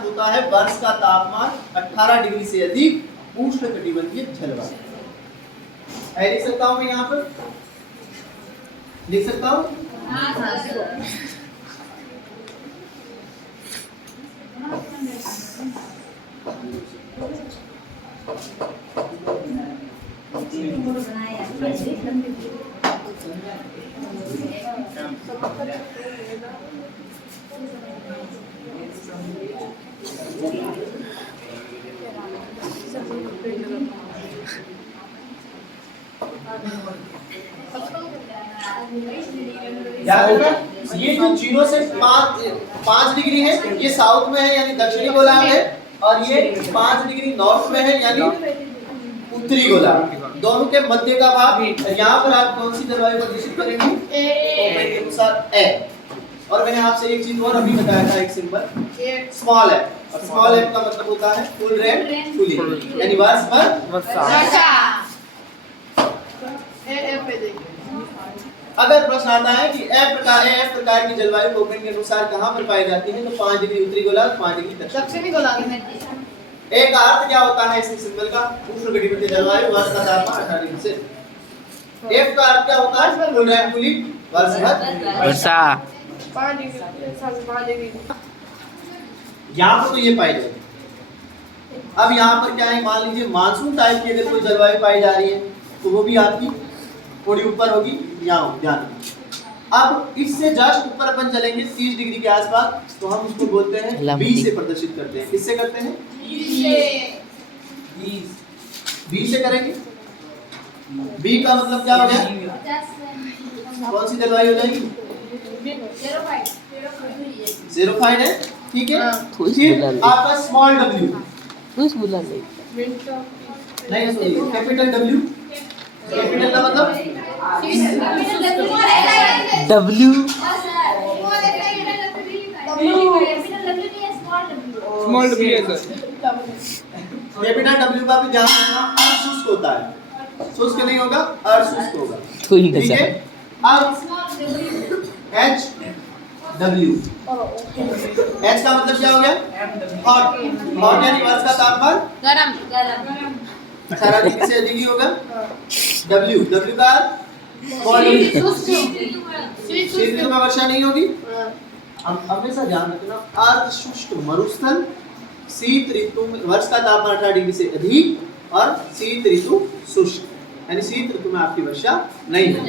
होता है वर्ष का तापमान 18 डिग्री से अधिक उष्णकटिबंधीय जलवायु। लिख सकता हूं मैं यहाँ पर, लिख सकता हूं। ये जो 0 से 5 डिग्री है ये साउथ में है यानी दक्षिणी गोलार्ध है, और ये 5 डिग्री नॉर्थ में है यानी उत्तरी गोलार्ध। दोनों के मध्य का भाग, यहाँ पर आप कौन सी जलवायु प्रदर्शित करेंगे? ओपन के अनुसार ए। और मैंने आपसे एक चीज और अभी बताया था, एक सिंबल स्मॉल है, और स्मॉल एफ का मतलब होता है फुल रेन फुली यानी वर्ष भर। अगर प्रश्न आता है कि एफ प्रकार की जलवायु कोपेन के अनुसार कहां पर पाई जाती है, तो 5 डिग्री उत्तरी गोलार्ध, 5 डिग्री दक्षिणी गोलार्ध में। एक अर्थ क्या होता है इस सिंबल का? उष्णकटिबंधीय जलवायु, वर्ष का तापमान 18 डिग्री से। एफ का अर्थ क्या होता है? फुल रेन फुली वर्ष भर वर्षा। 5 डिग्री यहाँ पर तो ये पाई जाती है। अब यहाँ पर क्या है, मान लीजिए मानसून टाइप की अगर कोई जलवायु पाई जा रही है तो वो भी आपकी थोड़ी ऊपर होगी, यहाँ ध्यान। अब इससे जस्ट ऊपर अपन चलेंगे 30 डिग्री के आसपास, तो हम उसको बोलते हैं बी से प्रदर्शित करते हैं। किससे करते हैं? बी से करेंगे। बी का मतलब क्या हो गया? कौन सी जलवायु हो जाएगी? ज़ेरोफाइड है, ठीक है। फिर आपका स्मॉल डब्ल्यू, नहीं सुनिए, कैपिटल डब्ल्यू। कैपिटल का मतलब डब्ल्यू, स्मॉल डब्ल्यू है सर। कैपिटल डब्ल्यू का भी ध्यान रखना, अर्धशुष्क होता है, शुष्क नहीं होगा, अर्धशुष्क होगा, ठीक है। अब एच डब्ल्यू, एच का मतलब क्या हो गया? हॉट। हॉट यानी वर्ष का तापमान गरम 18 डिग्री से अधिक ही होगा। डब्ल्यू, डब्ल्यू का शीत ऋतु में वर्षा नहीं होगी। हम हमेशा ध्यान रखना, अर्धशुष्क मरुस्थल, शीत ऋतु में वर्ष का तापमान 18 डिग्री से अधिक, और शीत ऋतु शुष्क यानी शीत ऋतु में आपकी वर्षा नहीं है।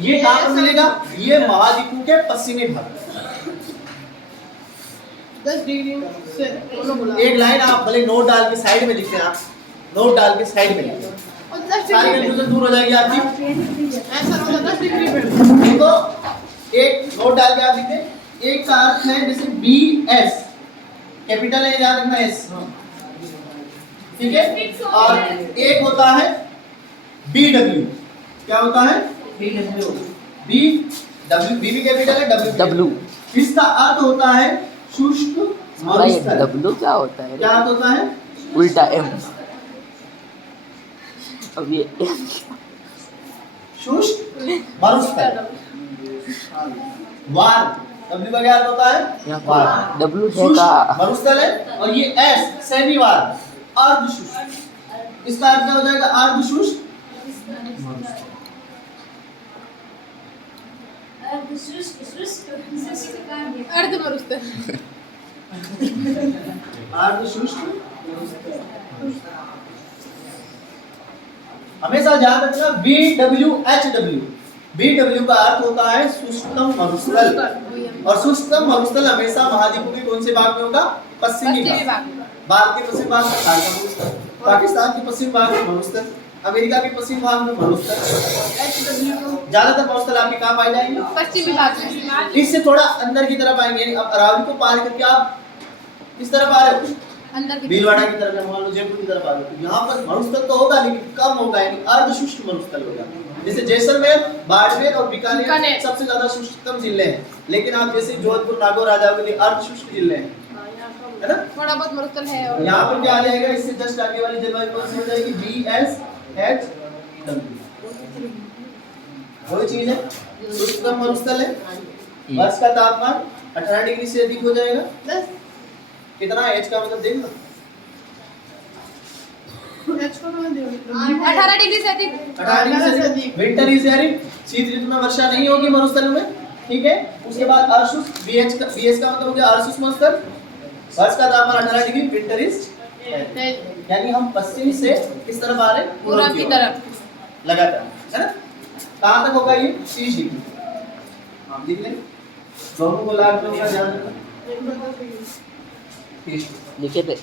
ये कहाँ पर मिलेगा? ये महाद्वीपों के पश्चिमी भाग। 10 डिग्री से एक लाइन आप भले नोट डाल के साइड में लिखें, आप नोट डाल के साइड में लिखें, सारी कंफ्यूजन दूर हो जाएगी आपकी। ऐसा होगा 10 डिग्री पे। देखो एक नोट डाल के आप लिखें, एक का अर्थ है जैसे बी एस, कैपिटल है, याद रखना एस, ठीक है। और एक होता है बी डब्ल्यू, क्या होता है? B W, B W, B भी कैपिटल है, डब्ल्यू डब्ल्यू। इसका अर्थ होता है शुष्क मरुस्थल। डब्ल्यू क्या होता है? क्या अर्थ होता है? उल्टा एम। अब ये शुष्क मरुस्थल। वार, डब्ल्यू का क्या अर्थ होता है? वार। डब्ल्यू शुष्क मरुस्थल है, और ये एस सेमी वार, अर्धशुष्क। इसका अर्थ क्या हो जाएगा? अर्धशुष्क अर्ध मरुस्थल। अर्धशुष्क। हमेशा ध्यान रखना, B W H W. B W का अर्थ होता है शुष्कतम मरुस्थल, और शुष्कतम मरुस्थल हमेशा महाद्वीपों के कौन से भाग में होगा? पश्चिमी भाग। भारत के पश्चिम भाग में मरुस्थल, पाकिस्तान के पश्चिम भाग में मरुस्थल, अमेरिका के पश्चिम भाग में मरुस्थल। ज्यादातर मरुस्थल आपके कहाँ पाए जाएंगे? पश्चिमी भाग में। इससे थोड़ा अंदर की तरफ आएंगे। अब अरावली को पार करके आप किस तरफ आ रहे हो? अंदर की भीलवाड़ा की तरफ, मान लो जयपुर की तरफ आ रहे हो, तो यहाँ पर मरुस्थल तो होगा लेकिन कम होगा, यानी अर्धशुष्क मरुस्थल होगा। जैसे जैसलमेर, बाड़मेर और बीकानेर सबसे ज्यादा शुष्कतम जिले हैं, लेकिन आप जैसे जोधपुर, नागौर, राजाओं के लिए अर्धशुष्क जिले हैं, है ना? थोड़ा बहुत मरुस्थल है। और यहाँ पर क्या आ जाएगा? इससे जस्ट आगे वाली जलवायु कौन सी हो जाएगी? B S H W. वही चीज है, शुष्कतम मरुस्थल है, वर्ष का तापमान 18 डिग्री से अधिक हो जाएगा। कितना है एच का मतलब देख लो। 18 डिग्री से अधिक। 18 डिग्री से अधिक। विंटर इज एरिड, शीत ऋतु में वर्षा नहीं होगी मरुस्थल में, ठीक है। उसके बाद अर्शुष्क, बीएच का मतलब हो गया अर्शुष्क मरुस्थल, वर्ष का तापमान 18 डिग्री, विंटर इज एरिड। यानी हम पश्चिम से किस तरफ आ रहे हैं? पूरब की तरफ लगातार, है ना। कहां तक होगा ये? 30 डिग्री। आप देख लें दोनों गोलार्ध में होगा, ध्यान रखना। लिखे थे।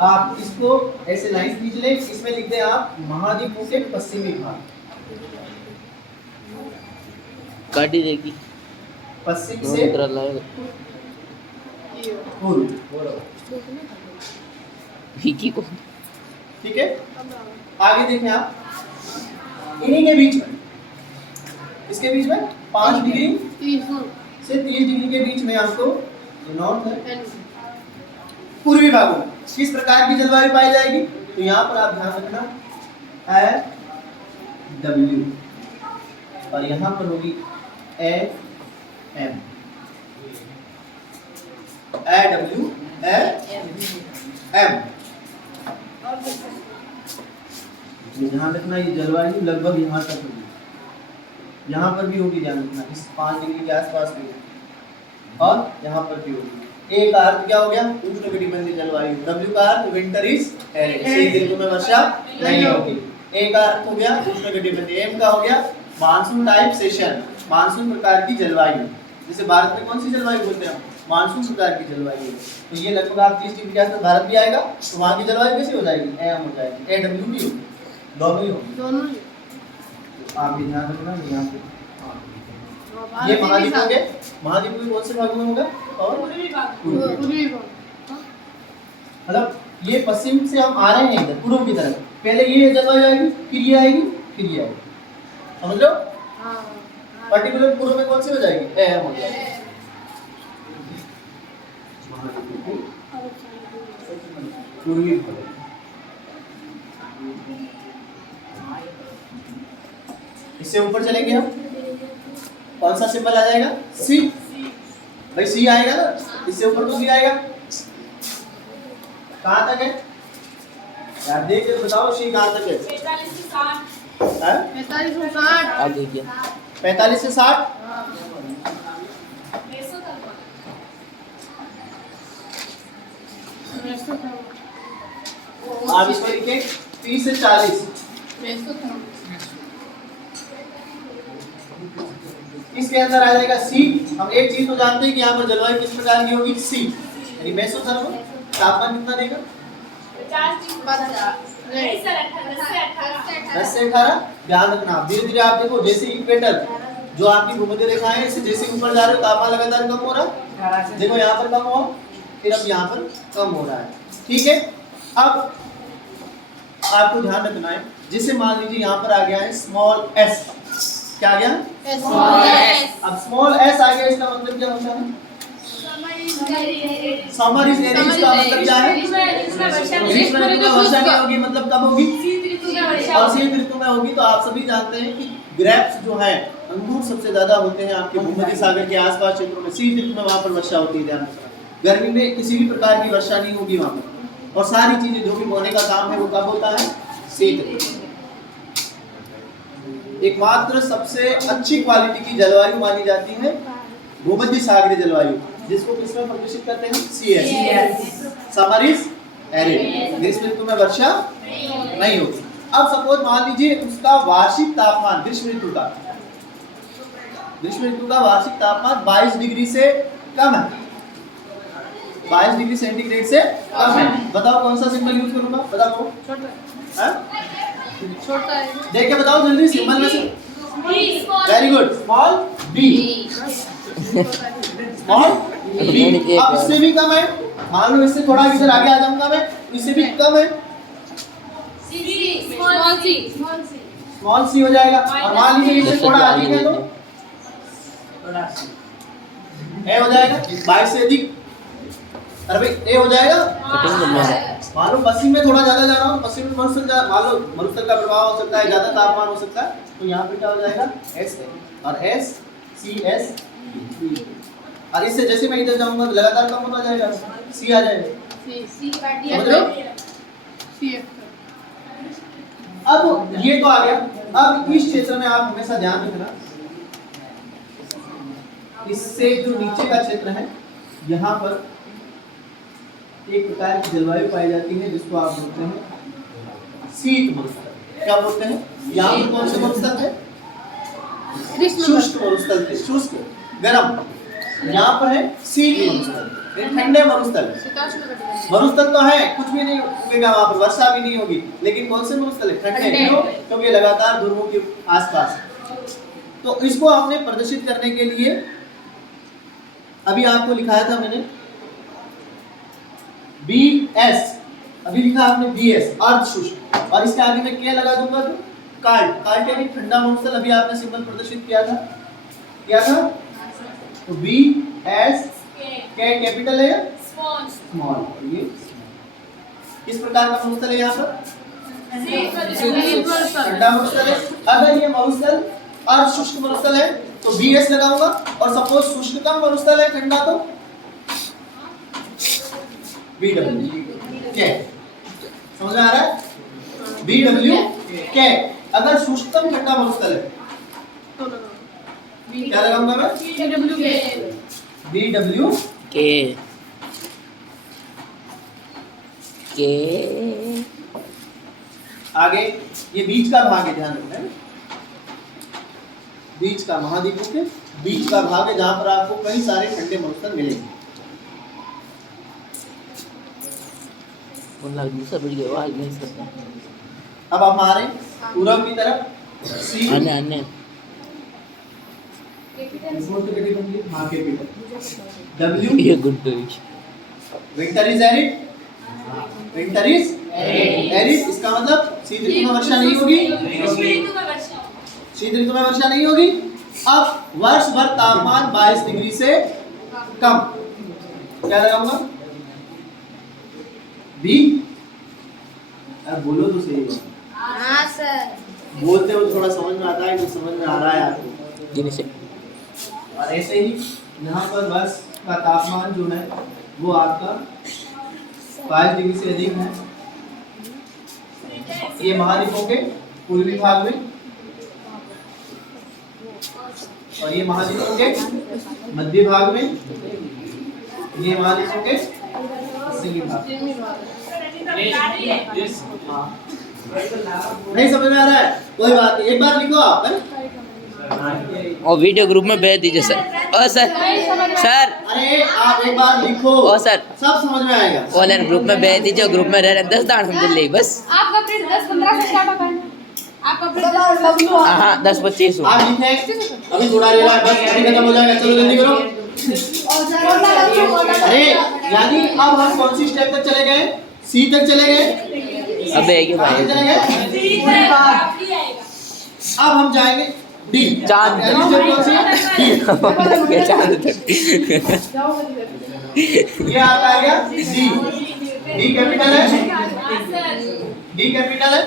आप इसको ऐसे लाइन खींच लें, इसमें लिख दें आप महाद्वीपों के पश्चिमी भाग, काटी देगी पश्चिम से पूर्व, विकी को। ठीक है। आगे देखें आप, इन्हीं के बीच में, इसके बीच में 5 डिग्री से 30 डिग्री के बीच में आपको नॉर्थ है, पूर्वी भागों में किस प्रकार की जलवायु पाई जाएगी? तो यहाँ पर आप ध्यान रखना W, और यहाँ पर होगी AM, AW AM। ध्यान रखना ये जलवायु लगभग यहाँ तक होगी, यहाँ पर भी होगी, ध्यान रखना इस 5 डिग्री के आसपास भी होगी, और यहाँ पर भी होगी। ए का अर्थ क्या हो गया? उष्णकटिबंधीय जलवायु। W का अर्थ विंटर इज एरिड, शीत ऋतु में वर्षा नहीं होगी। ए का अर्थ हो गया उष्णकटिबंधीय। M का हो गया मानसून टाइप सेशन, मानसून प्रकार की जलवायु। जैसे भारत में कौन सी जलवायु बोलते हैं? मानसून प्रकार की जलवायु। तो ये लगभग आप 30 डिग्री के आसपास भारत भी आएगा, तो वहाँ की जलवायु कैसी हो जाएगी? AM हो जाएगी, AW भी होगी, दोनों ही होगी। आप भी ध्यान रखना यहाँ पे। ये महाद्वीपों के कौन से भागों में होगा? और मतलब ये पश्चिम से हम आ रहे हैं इधर पूर्व की तरफ, पहले ये जलवायु आएगी, फिर ये आएगी, फिर ये आएगी, समझ लो। पर्टिकुलर पूर्व में कौन सी हो जाएगी? AM हो जाएगी। पूर्वी भाग। इससे ऊपर चलेंगे हम, कौन सा सिंबल आ जाएगा? सी। भाई सी आएगा ना, इससे ऊपर तो सी आएगा। कहाँ तक है यार? देख के बताओ सी कहाँ तक है? 45 से 60। 45 से 60। आप इसको लिखें 30 से 40। इसके अंदर आ जाएगा सी। हम एक चीज तो जानते हैं कि यहाँ पर जलवायु किस प्रकार की होगी? सी, यानी मेसोथर्मल। तापमान कितना देगा? 10 से 18। ध्यान रखना, धीरे धीरे आप देखो, जैसे इक्वेटर जो आपकी भूमध्य रेखा है, इससे जैसे ऊपर जा रहे हो तापमान लगातार कम हो रहा है। देखो यहाँ पर कम हुआ, फिर अब यहाँ पर कम हो रहा है, ठीक है। अब आपको ध्यान रखना है, जैसे मान लीजिए यहाँ पर आ गया है स्मॉल s। क्या आ गया? अब स्मॉल s आ गया, इसका मतलब क्या होता है? Summer is arid. इसका मतलब क्या है? ग्रीष्म ऋतु में वर्षा नहीं होगी, मतलब कब होगी? और शीत ऋतु में होगी। तो आप सभी जानते हैं कि ग्रेप्स जो है, अंगूर सबसे ज्यादा होते हैं आपके भूमध्य सागर के आसपास क्षेत्रों में। शीत ऋतु में वहां पर वर्षा होती है, ध्यान रखना। गर्मी में किसी भी प्रकार की वर्षा नहीं होगी वहां पर, और सारी चीजें जो भी बोने का काम है वो कब होता है? शीत ऋतु। एकमात्र सबसे अच्छी क्वालिटी की जलवायु मानी जाती है भूमध्य सागरीय जलवायु, जिसको किसमें प्रदर्शित करते हैं? CS। समर इज एरिड, ग्रीष्म ऋतु में वर्षा नहीं होती। अब सपोज मान लीजिए उसका वार्षिक तापमान ग्रीष्म ऋतु का वार्षिक तापमान 22 डिग्री से कम है, 22 डिग्री सेंटीग्रेड से कम है। बताओ कौन सा सिंबल यूज करूंगा? बताओ। छोटा है। देख के बताओ जल्दी, सिंबल में से। Very good, small B. Small B. अब इससे भी कम है, मान लो इससे थोड़ा इधर आगे आ जाऊंगा मैं, इससे भी कम है, स्मॉल सी हो जाएगा। और मान लीजिए इससे थोड़ा अधिक है तो ए हो जाएगा, 22 से अधिक। अरे भाई ए हो जाएगा। मान लो पश्चिम में थोड़ा ज्यादा जा रहा हूँ, पश्चिम में मरुस्थल मान लो मरुस्थल का प्रभाव हो सकता है, ज्यादा तापमान हो सकता है, तो यहाँ पे क्या हो जाएगा? एस है, और एस सी एस। और इससे जैसे मैं इधर जाऊंगा तो लगातार कम होता जाएगा, सी आ जाएगा। सी समझ रहे हो? सी अब ये तो आ गया। अब इस क्षेत्र में आप हमेशा ध्यान रखना, इससे जो नीचे का क्षेत्र है यहाँ पर एक प्रकार की जलवायु पाई जाती है जिसको आप बोलते हैं शीत मरुस्थल। क्या बोलते हैं? यहाँ पर कौन से मरुस्थल है? शुष्क मरुस्थल थे, शुष्क गर्म। यहाँ पर है शीत मरुस्थल, ये ठंडे मरुस्थल है। मरुस्थल तो है, कुछ भी नहीं उगेगा वहाँ पर, वर्षा भी नहीं होगी, लेकिन कौन से मरुस्थल है? ठंडे। क्यों? क्योंकि लगातार ध्रुवों के आसपास। तो इसको हमने प्रदर्शित करने के लिए अभी आपको लिखाया था मैंने BS, अभी लिखा आपने BS अर्ध शुष्क, और इसके आगे मैं क्या लगा दूंगा? तो काल्ट यानी ठंडा मरुस्थल। अभी आपने सिंबल प्रदर्शित किया था तो BS कैपिटल है या स्मॉल। ये किस प्रकार का मरुस्थल है? यहाँ पर ठंडा मरुस्थल है। अगर ये मरुस्थल अर्ध शुष्क मरुस्थल है तो BS लगाऊंगा, और सपोज शुष्कतम मरुस्थल है ठंडा तो BW के। समझ में आ रहा है? BW के। अगर शुष्कतम ठंडा मरुस्थल है क्या लगाऊंगा मैं? BW के आगे ये बीच का भाग है, ध्यान रखना। बीच का महाद्वीपों के बीच का भाग है जहां पर आपको कई सारे ठंडे मरुस्थल मिलेंगे। दूसरा वीडियो आवाज नहीं सकता। अब हम आ रहे हैं पूरब की तरफ। सी अन्य हाँ कैपिटल W ये good winter is arid, winter is arid. इसका मतलब शीत ऋतु में वर्षा नहीं होगी, शीत ऋतु में वर्षा नहीं होगी। अब वर्ष भर तापमान 22 डिग्री से कम। क्या लगाऊंगा? बी। अब बोलो तो सही बात। हाँ सर। बोलते हो थोड़ा समझ में आता है, कुछ समझ में आ रहा है आपको। जिनसे और ऐसे ही यहाँ पर वर्ष का तापमान जो है वो आपका 22 डिग्री से अधिक है। ये महाद्वीपों के पूर्वी भाग में, और ये महाद्वीपों के मध्य भाग में, ये महाद्वीपों के पश्चिमी भाग। हाँ। नहीं समझ में आ रहा है? कोई बात नहीं, एक बार लिखो आप है? और वीडियो ग्रुप में भेज दीजिए सर। ओ सर सर अरे आप एक बार लिखो, ओ सर सब समझ में आएगा। ऑनलाइन ग्रुप में भेज दीजिए, ग्रुप में रह रहे 10 दान समझ ले बस। आपका पीरियड 10-15 से स्टार्ट होता है। आपका पीरियड हाँ 10-25 आप लिखे, अभी थोड़ा ले रहा है, बस अभी खत्म हो जाएगा। चलो जल्दी करो। अरे यानी अब हम कौन सी स्टेप तक चले गए? सी तक चले गए। अबे ये भाई चले गए। अब हम जाएंगे डी। चांद ये आपका आ गया डी। डी कैपिटल है, डी कैपिटल है।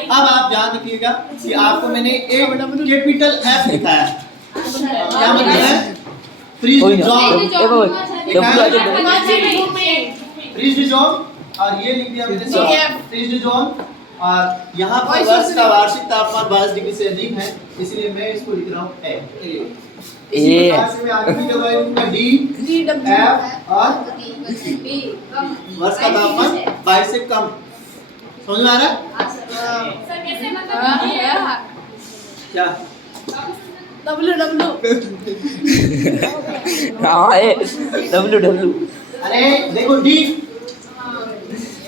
अब आप ध्यान रखिएगा कि आपको मैंने एक कैपिटल F लिखा है। क्या मतलब है? फ्रीज जोन, फ्रीज जोन, और ये लिख दिया मैंने फ्रीज जोन। और यहाँ पर वर्ष का वार्षिक तापमान 22 डिग्री से अधिक है, इसलिए मैं इसको लिख रहा हूँ ए। इसी प्रकार से मैं आगे की जगह लिखूंगा डी, एफ और वर्ष का तापमान 22 से कम। समझ में आ रहा है? क्या? हाँ ए W अरे देखो डी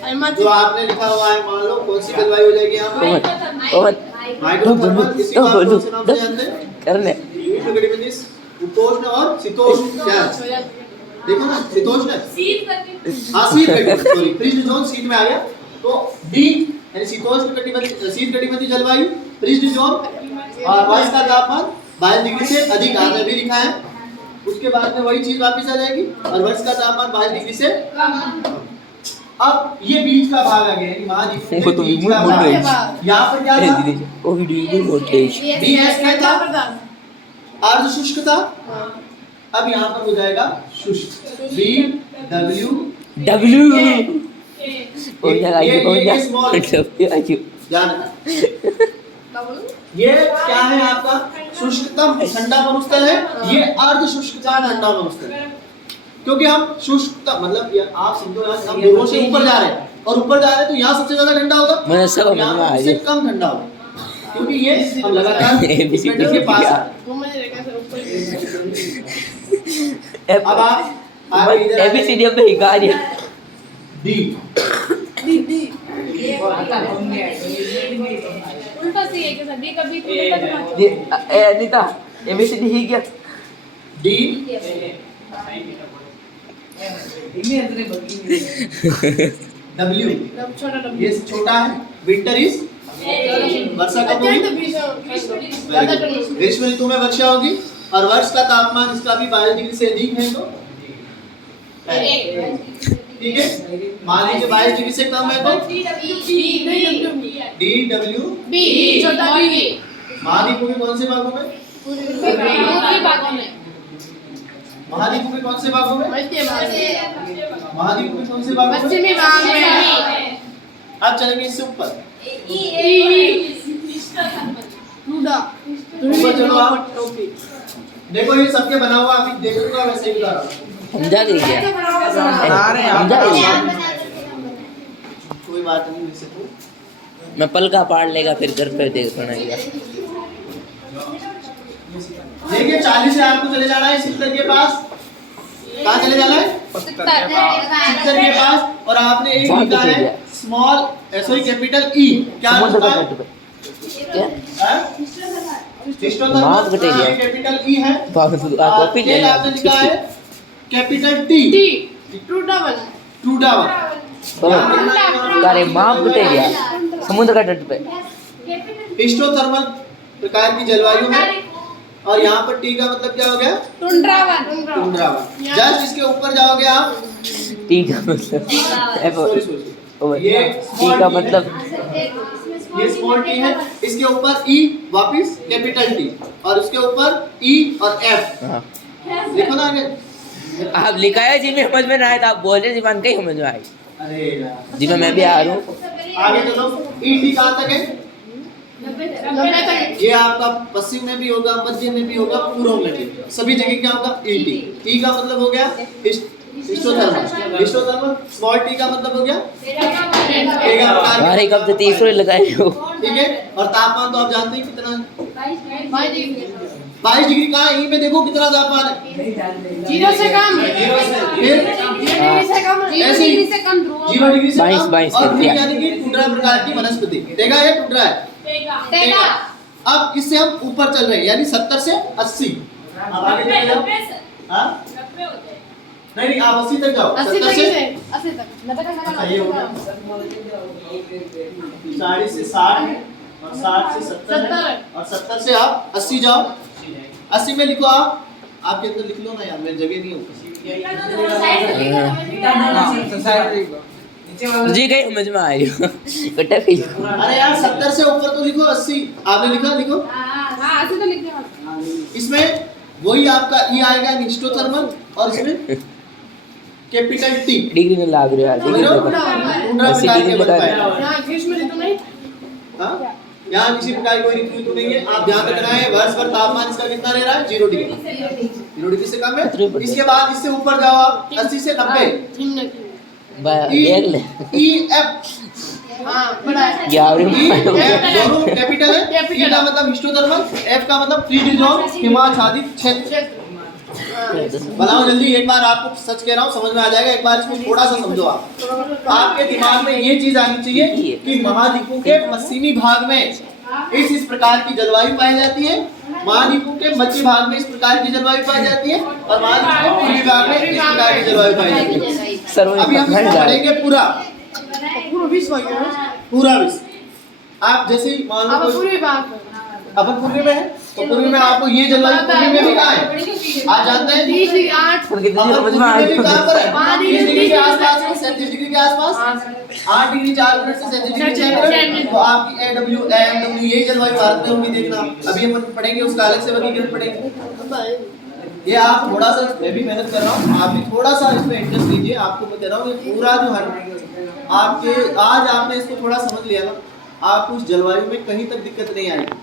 जो आपने लिखा हुआ है, मान लो कौन सी जलवायु हो जाएगी यहाँ पर? हाइड्रोथर्मल। इसी को आप कौन से नाम से जानते हैं? करने उपोष्ण और शीतोष्ण। क्या देखो ना, शीतोष्ण हाँ शीत कटिबंध, सॉरी फ्रीज जोन शीत में आ गया। तो डी यानी शीतोष्ण कटिबंध, शीत कटिबंधीय जलवायु फ्रीज जोन, और वर्ष का तापमान 22 डिग्री से अधिक आपने भी लिखा है। उसके बाद में वही चीज वापस आ जाएगी, और वर्ष का तापमान 22 डिग्री से कम। अब ये बीच का भाग आ गया, यानी महाद्वीप वो तो बीच बोल का रही भाग। यहाँ पर क्या था? ओ वीडियो बहुत तेज BS क्या था? अर्ध शुष्क था, अब यहाँ पर हो जाएगा शुष्क। बी डब्ल्यू डब्ल्यू हो जाएगा ये small डब्ल्यू ध्यान। ये क्या है आपका शुष्कतम ठंडा मरुस्थल है, ये अर्ध शुष्कतम ठंडा मरुस्थल है। क्योंकि हम शुष्कतम मतलब ये आप समझो ना, हम दोनों से ऊपर जा रहे हैं और ऊपर जा रहे हैं तो यहाँ सबसे ज्यादा ठंडा होगा, मैंने सब और यहाँ पर सबसे कम ठंडा होगा, क्योंकि ये हम लगातार इक्वेटर के पास आ रहे हैं। अब आप आगे इधर आ एबीसीडी जाइए। पे ही गा दिया डी उल्टा सी है कैसा डी कभी उल्टा तो ये ए अनीता एबीसीडी ही क्या डी डब्ल्यू छोटा डब्ल्यू ये छोटा है। विंटर इज वर्षा कब होगी? ग्रीष्म ऋतु में वर्षा होगी और वर्ष का तापमान इसका भी 22 डिग्री से अधिक है तो ठीक है। मान लीजिए 22 डिग्री से कम है तो डी डब्ल्यू। बी छोटा बी महाद्वीपों के कौन से भागों में? पूर्वी भागों में महाद्वीपों के कौन से भागों में? महाद्वीपों के कौन से भागों में? पश्चिमी भाग में अब चलेंगे इससे ऊपर। ऊपर चलो आप। देखो ये सबके बना हुआ अभी देखूंगा वैसे ही बता रहा हूँ। समझा गई क्या समझा गई कोई बात नहीं वैसे तो। मैं पल का पाड़ लेगा फिर घर पे देख सुनाएगा देखिए 40 से आपको चले जाना है 70 के पास। कहाँ चले जाना है? 70 के पास। और आपने एक बहुत लिखा है बढ़िया। Small sorry capital E. क्या समुद्र होता का है? तट पे क्या माफ बटेरिया। कैपिटल ई है। कॉपी ले एक आपने लिखा है कैपिटल टी। ट्रूडावन अरे माफ बटेरिया समुद्र का तट पे हिस्टोथर्मल प्रकार की जलवायु है। और यहाँ पर टी का मतलब क्या हो गया? टुंड्रावन टुंड्रावन। जस्ट इसके ऊपर जाओगे आप। ठीक है मतलब ये ठीक का मतलब ये स्मॉल टी है। इसके ऊपर ई वापिस कैपिटल टी और उसके ऊपर ई और एफ हाँ। लिखो ना आगे। आप लिखा है जी में समझ में ना आए तो आप बोले जीवन कहीं समझ में आई अरे यार। जी मैं भी आ रहा हूँ आगे चलो। ई टी कहाँ तक है? ये आपका पश्चिम में भी होगा, मध्य में भी होगा, पूर्व में भी, सभी जगह क्या होगा? E T. टी का मतलब हो गया हिस्टोथर्मल। हिस्टोथर्मल स्मॉल टी का मतलब हो गया हमारे कब से तीसरे लगाए हो ठीक है। और तापमान तो आप जानते हैं कितना? 22 डिग्री कहाँ है? ई में देखो कितना तापमान है। 0 से कम फिर 0 से कम 0 डिग्री से कम 0 डिग्री से कम। 22 और कर फिर दिया। यानी कि टुंड्रा प्रकार की वनस्पति। टेगा है टुंड्रा है। तेगा अब इससे हम ऊपर चल रहे हैं यानी 70 से 80। अब आगे चले जाओ। हाँ? नहीं आप 80 तक जाओ। 80 70 तक से से 80 तक 90 तक अच्छा, ये हो गया। 40 से 60 और 60 से 70 है। और 70 से आप 80 जाओ। 80 में लिखो आप। आपके अंदर लिख लो ना यार, मेरी जगह नहीं होगी। जी कहीं समझ में आई कट्टा भी अरे यार 70 से ऊपर तो लिखो। 80 आपने लिखा लिखो। हां 80 तो लिखने वाला इसमें वही आपका ई आएगा हिस्टोथर्मल और इसमें कैपिटल टी। डिग्री में लाग रहा है टुंड्रा प्रकार के बन पाएगा। यहां ग्रीष्म ऋतु नहीं हाँ? यहाँ किसी प्रकार की कोई ऋतु नहीं है। आप ध्यान रखना है वर्ष भर तापमान इसका कितना रह रहा है? 0 डिग्री। 0 डिग्री से कम है। इसके बाद इससे ऊपर जाओ आप 80 से 90। देख ले ई एफ हां बड़ा है दोनों कैपिटल है। ई का मतलब हिस्टोथर्मल, एफ का मतलब फ्रीज जोन हिमाच्छादित क्षेत्र। बनाओ जल्दी। एक बार आपको सच कह रहा हूँ समझ में आ जाएगा। एक बार इसको थोड़ा सा समझो आप। आपके दिमाग में ये चीज आनी चाहिए कि महाद्वीपों के पश्चिमी भाग में इस प्रकार की जलवायु पाई जाती है। महाद्वीपों के मध्य भाग में इस प्रकार की जलवायु पाई जाती है और महाद्वीपों के पूर्वी भाग में इस प्रकार की जलवायु पाई जाती है। अभी हम इसको पढ़ेंगे पूरा पूरा विश्व पूरा विश्व। आप जैसे ही मान लो अब पूरे भाग अपन पूर्वी में है, तो पूर्वी में आपको ये जलवायु पूर्वी में भी कहाँ है? आज जानते हैं? पर कितनी अपन समझ पूर्वी में आ में भी गई? कहाँ पर है? 30 डिग्री के आसपास है, 37 डिग्री के आसपास, 8 डिग्री 4 मिनट से 37 डिग्री 6 मिनट, तो आपकी AW AMW यही जलवायु भारत में होगी। देखना अभी अपन पढ़ेंगे, उसका अलग से वर्गीकरण पढ़ेंगे। ये आप थोड़ा सा, मैं भी मेहनत कर रहा हूँ, आप भी थोड़ा सा इसमें इंटरेस्ट लीजिए। आपको बता रहा हूँ ये पूरा जो हर आपके आज आपने इसको थोड़ा समझ लिया ना, आपको उस जलवायु में कहीं तक दिक्कत नहीं आएगी।